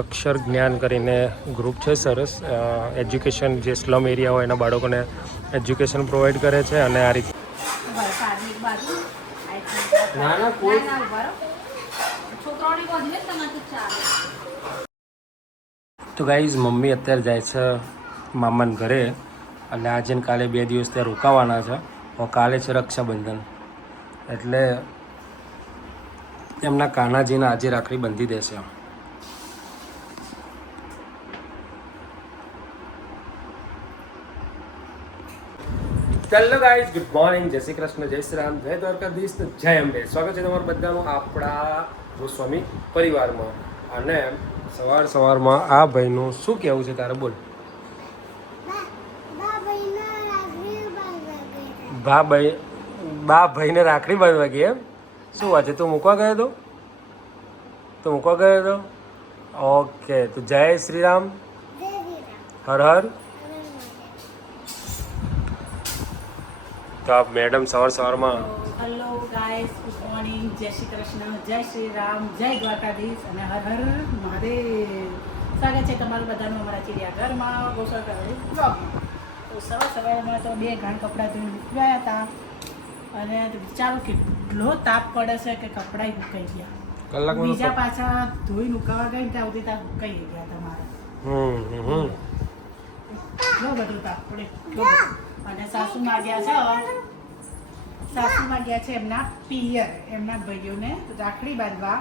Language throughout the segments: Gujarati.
અક્ષર જ્ઞાન કરીને ગ્રુપ છે સરસ એજ્યુકેશન જે સ્લમ એરિયા હોય એના બાળકોને એજ્યુકેશન પ્રોવાઈડ કરે છે અને આ રીતે તો ગાઈઝ મમ્મી અત્યારે જાય છે મામાના ઘરે અને આજે ને કાલે 2 દિવસ ત્યાં રોકાવાના છે. કાલે છે રક્ષાબંધન એટલે એમના કાનાજીને આજે રાખડી બાંધી દેશે. હેલો ગાઈઝ, ગુડ મોર્નિંગ, જય શ્રી કૃષ્ણ, જય શ્રી રામ, જય દ્વારકાધીશ, જય અંબે. સ્વાગત છે તમારું બધાનું આપણા ગોસ્વામી પરિવારમાં. અને સવારમાં આ ભાઈનું શું કહેવું છે તારે? બોલ. બા ભાઈને રાખડી બાંધવા ગઈ એમ? શું વાત છે? તું મૂકવા ગયો હતો? ઓકે, તો જય શ્રી રામ, હર હર. તો આપ મેડમ સવારમાં હેલો ગાઈસ, ગુડ મોર્નિંગ, જય શ્રી કૃષ્ણ, જય શ્રી રામ, જય દ્વારકાધીશ અને હર હર મહાદેવ. સ્વાગત છે તમારું બધાનું અમારા ચિડિયાઘરમાં ગોસાવી બ્લોગમાં. તો સવારમાં તો 2 ઘાણ કપડાં ધોઈને મૂકવાયા હતા અને વિચારો કેટલો તાપ પડે છે કે કપડાં સુકાઈ ગયા. બીજા પાછા ધોઈ મુકાવા ગઈ ત્યાં સુધી ત્યાં સુકાઈ ગયા તમારા. એટલો બધો તાપ પડે. અને સાસુમાં ગયા છે એમના પિયર, એમના ભાઈઓને રાખડી બાંધવા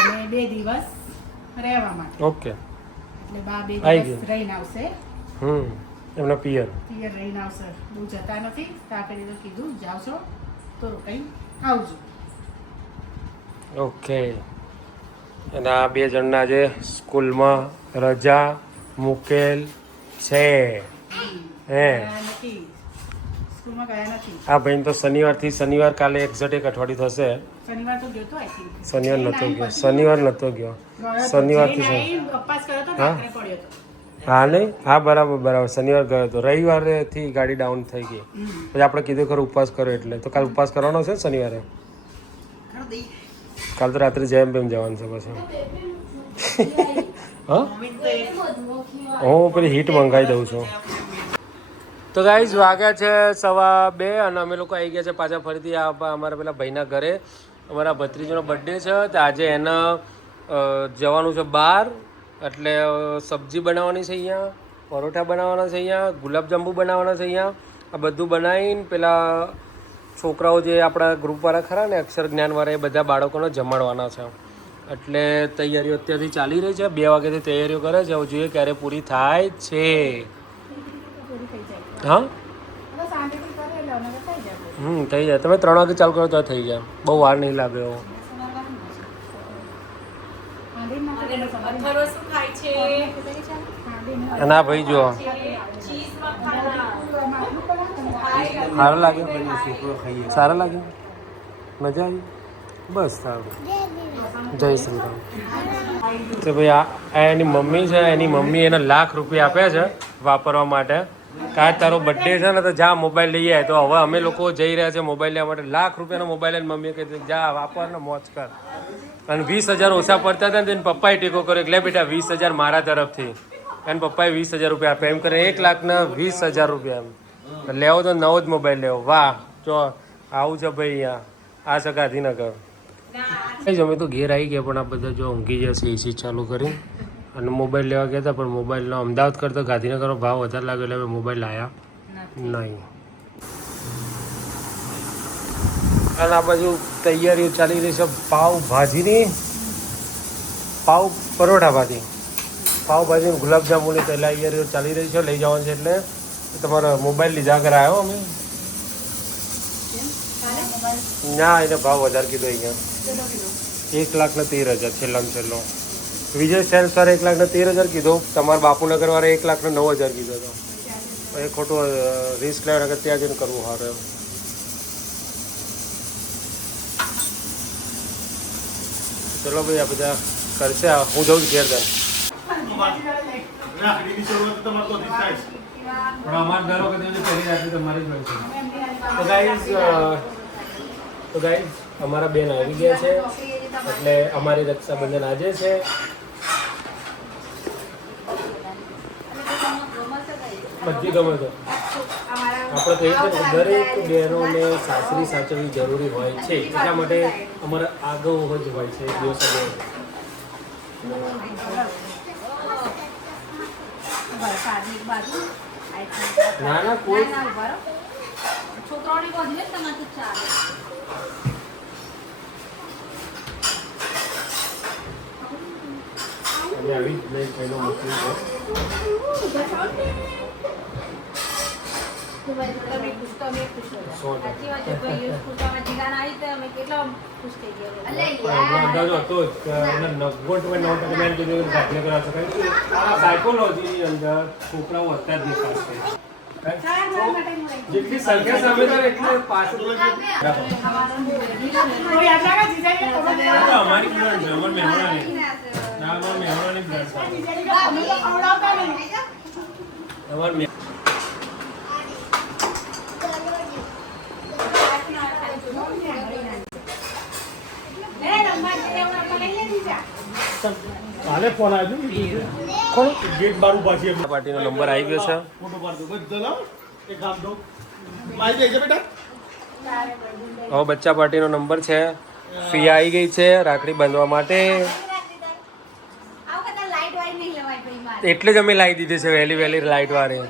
અને 2 દિવસ રહેવા માટે. ઓકે, એટલે બા 2 દિવસ રહીને આવશે. એમના પિયર રહીને આવશે. બહુ જતા નથી તાકડી તો કીધું જાવ છો તો રોકાઈ આવજો. ઓકે. અને આ 2 જણના આજે સ્કૂલમાં રજા મૂકેલ છે. હે નથી સ્કૂલમાં ગયા નથી. આ ભાઈ તો શનિવાર કાલે એક્ઝેક્ટ 1 અઠવાડિયું થશે. શનિવાર તો ગયો તો આઈ થિંક. શનિવાર નહોતો ગયો. શનિવારથી ઉપવાસ કર્યો તો રાત્રે પડ્યો તો. હા નહીં, હા બરાબર. શનિવાર ગયો હતો, રવિવારેથી ગાડી ડાઉન થઈ ગઈ. પછી આપણે કીધું ખરું ઉપવાસ કરો એટલે. તો કાલે ઉપવાસ કરવાનો છે શનિવારે? કાલ તો રાત્રે જેમ બેમ જવાનું છે પછી. હા, હું પેલી હીટ મંગાવી દઉં છું. તો ગાઈઝ વાગ્યા છે 2:15 અને અમે લોકો આવી ગયા છે પાછા ફરીથી અમારા પેલા ભાઈના ઘરે. અમારા ભત્રીજીનો બર્થડે છે તો આજે એને જવાનું છે બહાર. એટલે સબ્જી બનાવવાની છે અહીંયા, પરોઠા બનાવવાના છે અહીંયા, ગુલાબજાંબુ બનાવવાના છે અહીંયા. આ બધું બનાવીને પેલા છોકરાઓ જે આપણા ગ્રુપવાળા ખરા ને અક્ષર જ્ઞાનવાળા, એ બધા બાળકોને જમાડવાના છે. એટલે તૈયારીઓ અત્યારથી ચાલી રહી છે. 2 વાગ્યાથી તૈયારીઓ કરે છે. હવે જોઈએ ક્યારે પૂરી થાય છે. હા, થઈ જાય. તમે 3 વાગે ચાલુ કરો તો થઈ જાય. બહુ વાર નહીં લાગે એવો. અને આ ભાઈ જો સારા લાગે, સારા લાગે, મજા આવી, બસ સારું. જય શ્રી રામ. તો ભાઈ આ એની મમ્મી છે. એની મમ્મી એને ₹1,00,000 આપ્યા છે વાપરવા માટે. કાં તારો બર્થડે છે ને તો જા મોબાઈલ લઈ આવે. તો હવે અમે લોકો જઈ રહ્યા છે મોબાઈલ લેવા માટે. ₹1,00,000 મોબાઈલ લઈને મમ્મીએ કહી દીધું જા વાપર ને મોજ કર. અને 20,000 ઓછા પડતા હતા ને તેને પપ્પાએ ટેકો કર્યો એટલે બેટા 20,000 મારા તરફથી. એને પપ્પાએ ₹20,000 આપ્યા. એમ કરે 1,20,000 એમ લેવો તો નવો જ મોબાઈલ લેવો. વાહ, જો આવું છે ભાઈ અહીંયા. આ છે ગાંધીનગર. અમે તો ઘેર આવી ગયા પણ આ બધા જો ઊંઘી જશે એસી ચાલુ કરી. અને મોબાઈલ લેવા ગયા હતા પણ મોબાઈલનો અમદાવાદ કરતાં ગાંધીનગરનો ભાવ વધારે લાગ્યો એટલે અમે મોબાઈલ લાવ્યા નહીં. અને આ બાજુ તૈયારીઓ ચાલી રહી છે પાવભાજીની, પરોઠાભાજી, પાવભાજી, ગુલાબજાંબુની તૈયારીઓ ચાલી રહી છે. લઈ જવાનું છે એટલે તમારો મોબાઈલ લીધા ઘરે આવ્યો અમે. ના, એને ભાવ વધારે કીધો અહીંયા. 1,13,000 છેલ્લામાં છેલ્લો. વિજય સેલ્સ વાળા 1,13,000 કીધો. તમારા બાપુનગર વાળા 1,09,000 કીધો હતો. એ ખોટું રિસ્ક લેવા નગર ત્યાં જઈને કરવું સારું એમ. ચલો ભાઈ આ બધા કરશે. હું જઉં છું ઘેર ઘર. તો ગાઈઝ અમારા બેન આવી ગયા છે એટલે અમારી રક્ષાબંધન આજે છે. બધી ગમે તો આપણે કહીએ છીએ ને દરેક બહેનોને સાસરી સાચવવી જરૂરી હોય છે એટલા માટે અમારે આગળ જ હોય છે દિવસ ના ના કોઈ છોકરાઓને બોધી ને તમારે ચાલે આવી જ નહીં પહેલો મોકલી છે અંદાજો હતો જ કે એને 99% દાખલે કરાવશે કારણ કે આ સાયકોલોજીની અંદર છોકરાઓ અત્યારે દેખાશે જેટલી સંખ્યા સામે થાય એટલે પાછળ અમારી બ્લડ છે અમાર મહેમાની ના અમાર મહેમાની બ્લડ છે કાલે ફોન આવ્યો કોણ ગેટ બાર ઉભા છે પાર્ટીનો નંબર આવી ગયો છે ફોટો પાડજો બધો એક કામ દો માઈ જઈ બેટા હવે બચ્ચા પાર્ટીનો નંબર છે ફી આવી ગઈ છે રાખડી બાંધવા માટે એટલે જ અમે લાવી દીધી છે વહેલી વહેલી લાઈટ વાળી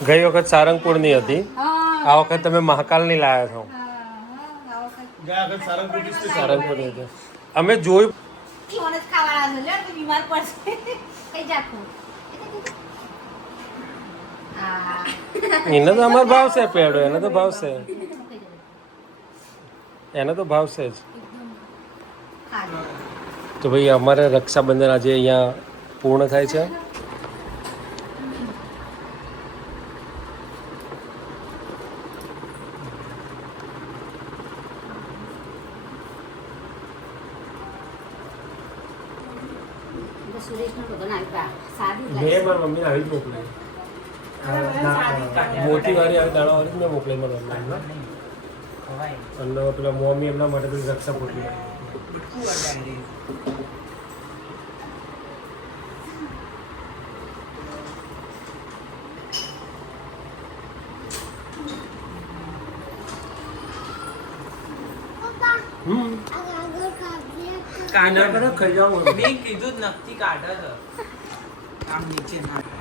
ગઈ વખત સારંગપુરની હતી આ વખત તમે મહાકાલની લાવ્યા છો સારંગપુરની હતી અમે જોયું એને તો અમારો ભાવ છે પેડો એને તો ભાવ છે એને તો ભાવ છે જ તો ભાઈ અમારે રક્ષાબંધન આજે અહીંયા પૂર્ણ થાય છે મેં મારી મમ્મીને આવી જ મોકલાઈ મોટી વાળી આવી દાણા વાળી મેં મોકલાઈ મારી મમ્મીને અને પેલા મમ્મી એમના માટે પેલી રક્ષા પોટલી કાંડા કરો ખાઈ જાવ મેં કીધું જ નક્કી કાઢે છે આમ નીચે ના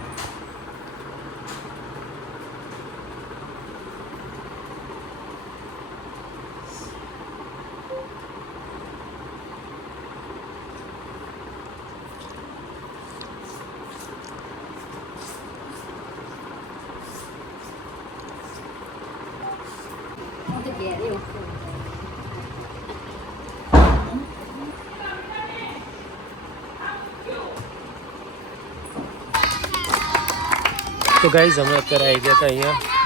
તો ગાઈઝ અમે અત્યારે આવી ગયા હતા અહીંયા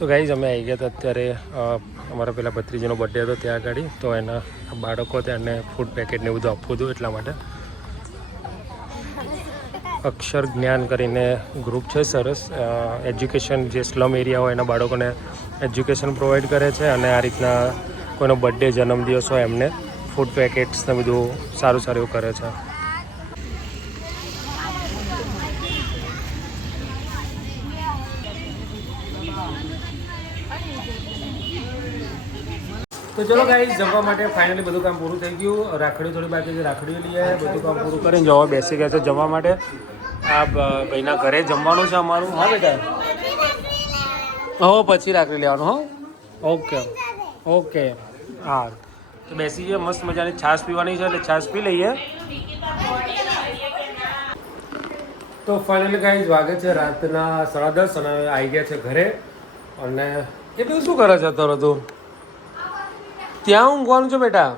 તો ગાઈઝ અમે આવી ગયા હતા અત્યારે અમારા પેલા ભત્રીજીનો બર્થડે હતો ત્યાં આગળ તો એના બાળકો તેને ફૂડ પેકેટ ને બધું આપવું હતું એટલા માટે અક્ષર જ્ઞાન કરીને ગ્રુપ છે સરસ એજ્યુકેશન જે સ્લમ એરિયા હોય એના બાળકોને એજ્યુકેશન પ્રોવાઈડ કરે છે અને આ રીતના કોઈનો બર્થડે જન્મદિવસ હોય એમને ફૂડ પેકેટ્સ ને બધું સારું સારું એવું કરે છે તો ચલો ગાઈસ જમવા માટે ફાઇનલી બધું કામ પૂરું થઈ ગયું રાખડી થોડી બાકી છે રાખડીઓ લઈએ બધું કામ પૂરું કરીને જવા બેસી ગયા છે જમવા માટે આ ભાઈના ઘરે જમવાનું છે અમારું હા બેટા હો પછી રાખડી લેવાનું હો ઓકે ઓકે હા તો બેસી જઈએ મસ્ત મજાની છાશ પીવાની છે એટલે છાશ પી લઈએ તો તો ફાઇનલી ગાઈઝ વાગે છે રાતના 10:30 અને હવે આવી ગયા છે ઘરે. અને કેટલું શું કરે છે અત્યારે તું? ત્યાં ઊંઘવાનું છે બેટા,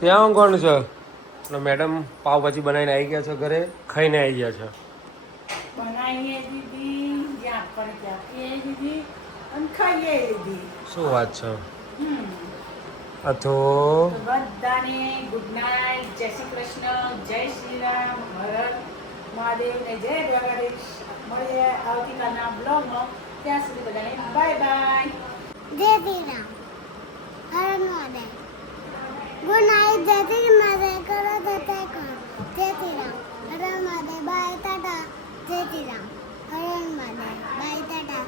ત્યાં ઊંઘવાનું છે. અને મેડમ પાવભાજી બનાવીને આવી ગયા છે ઘરે, ખાઈને આવી ગયા છે. બનાવીએ દીધી, જ્યાં પણ ત્યાં પીએ દીધી અને ખાઈએ દીધી. શું વાત છે? હમ. આ તો તો બધાને ગુડ નાઇટ, જય શ્રી કૃષ્ણ, જય શ્રી રામ, હર હર મહાદેવ ને જય દ્વારકાધીશ. મળીએ આવતીકાલના બ્લોગમાં. ત્યાં સુધી બધાને બાય બાય. જય શ્રી રામ, હર મહાદેવ, ગુડ નાઇટ, જય શ્રી મહાદેવ, કરો તો તે કરો, જય શ્રી રામ, હર મહાદેવ, બાય ટાટા, જય શ્રી રામ, હર મહાદેવ, બાય ટાટા.